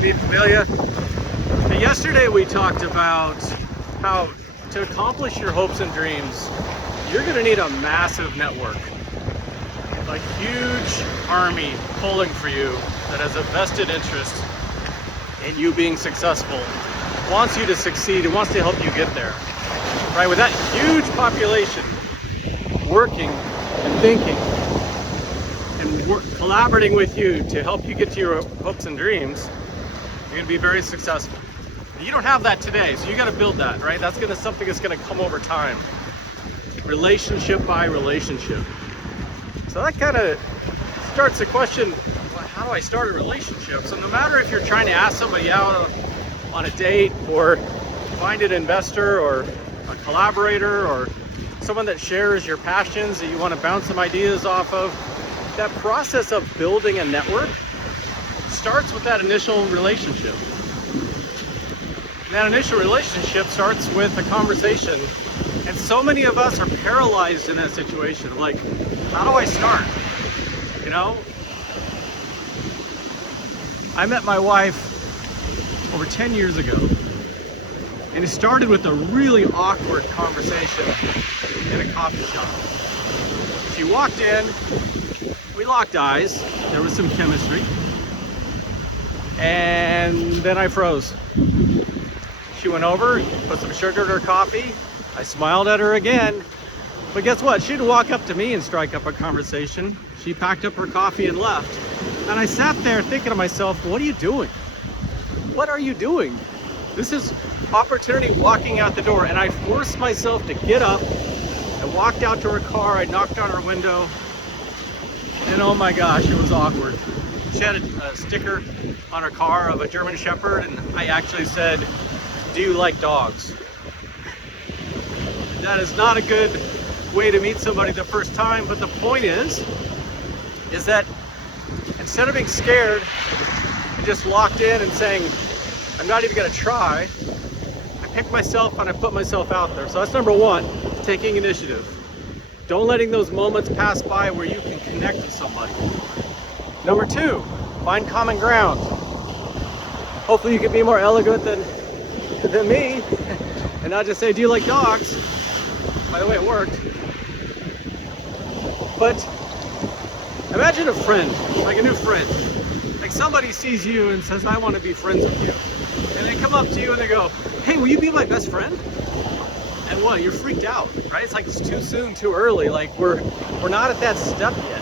Darby, familiar? And yesterday we talked about how to accomplish your hopes and dreams, you're gonna need a massive network. A huge army pulling for you that has a vested interest in you being successful, wants you to succeed, and wants to help you get there. Right? With that huge population working and thinking and collaborating with you to help you get to your hopes and dreams, you're going to be very successful. You don't have that today, so you got to build that, right? That's something that's going to come over time, relationship by relationship. So that kind of starts the question, well, how do I start a relationship? So no matter if you're trying to ask somebody out on a date, or find an investor or a collaborator or someone that shares your passions that you want to bounce some ideas off of, that process of building a network starts with that initial relationship. And that initial relationship starts with a conversation. And so many of us are paralyzed in that situation. Like, how do I start? You know? I met my wife over 10 years ago. And it started with a really awkward conversation in a coffee shop. She walked in, we locked eyes, there was some chemistry, and then I froze. She went over, put some sugar in her coffee, I smiled at her again, but guess what? She didn't walk up to me and strike up a conversation. She packed up her coffee and left. And I sat there thinking to myself, what are you doing? What are you doing? This is opportunity walking out the door, and I forced myself to get up. I walked out to her car, I knocked on her window, and oh my gosh, it was awkward. She had a sticker on her car of a German Shepherd, and I actually said, do you like dogs? That is not a good way to meet somebody the first time, but the point is that instead of being scared and just locked in and saying, I'm not even gonna try, I picked myself and I put myself out there. So that's number one, taking initiative. Don't letting those moments pass by where you can connect with somebody. Number two, find common ground. Hopefully you can be more elegant than me and not just say, do you like dogs? By the way, it worked. But imagine a friend, like a new friend. Like somebody sees you and says, I want to be friends with you. And they come up to you and they go, hey, will you be my best friend? And what, you're freaked out, right? It's like it's too soon, too early. Like we're not at that step yet.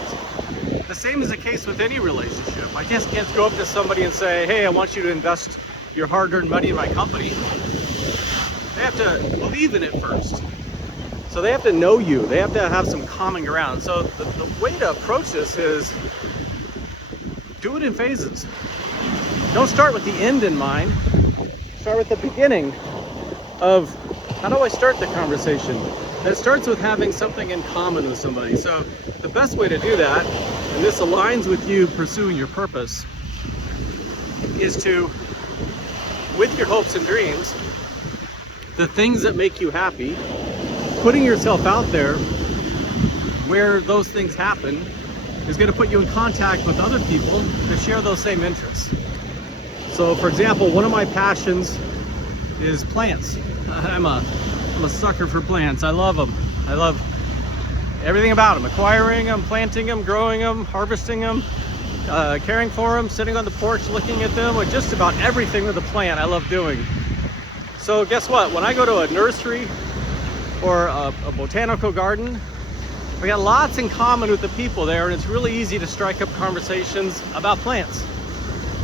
The same is the case with any relationship. I just can't go up to somebody and say, hey, I want you to invest your hard-earned money in my company. They have to believe in it first. So they have to know you. They have to have some common ground. So the way to approach this is do it in phases. Don't start with the end in mind. Start with the beginning of how do I start the conversation? And it starts with having something in common with somebody. So the best way to do that, and this aligns with you pursuing your purpose, is to, with your hopes and dreams, the things that make you happy, putting yourself out there where those things happen is going to put you in contact with other people that share those same interests. So for example, one of my passions is plants. I'm a sucker for plants. I love them. I love everything about them. Acquiring them, planting them, growing them, harvesting them, caring for them, sitting on the porch looking at them, with just about everything with a plant I love doing. So guess what? When I go to a nursery or a botanical garden, we got lots in common with the people there, and it's really easy to strike up conversations about plants.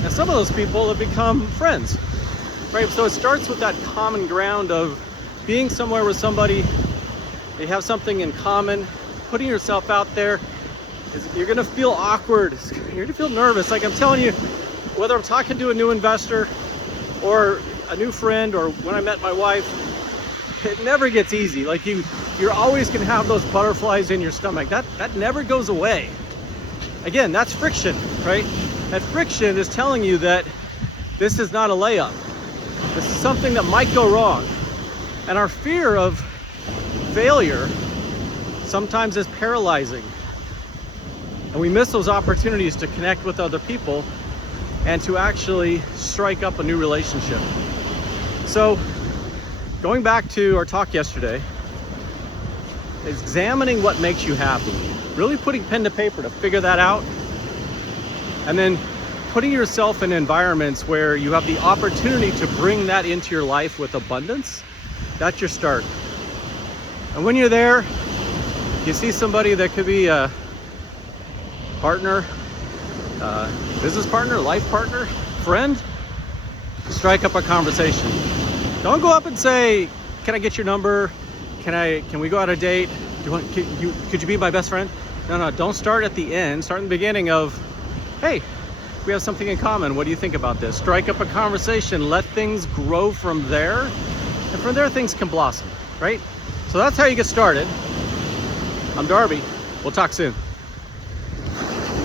And some of those people have become friends, right? So it starts with that common ground of being somewhere with somebody, you have something in common, putting yourself out there. You're gonna feel awkward, you're gonna feel nervous. Like I'm telling you, whether I'm talking to a new investor or a new friend, or when I met my wife, it never gets easy. Like you're always gonna have those butterflies in your stomach. That never goes away. Again, that's friction, right? That friction is telling you that this is not a layup. This is something that might go wrong. And our fear of failure sometimes is paralyzing. And we miss those opportunities to connect with other people and to actually strike up a new relationship. So going back to our talk yesterday, examining what makes you happy, really putting pen to paper to figure that out, and then putting yourself in environments where you have the opportunity to bring that into your life with abundance. That's your start. And when you're there, you see somebody that could be a partner, business partner, life partner, friend, strike up a conversation. Don't go up and say, can I get your number? Can we go on a date? Could you be my best friend? No, don't start at the end. Start in the beginning of, hey, we have something in common. What do you think about this? Strike up a conversation. Let things grow from there. And from there, things can blossom, right? So that's how you get started. I'm Darby. We'll talk soon.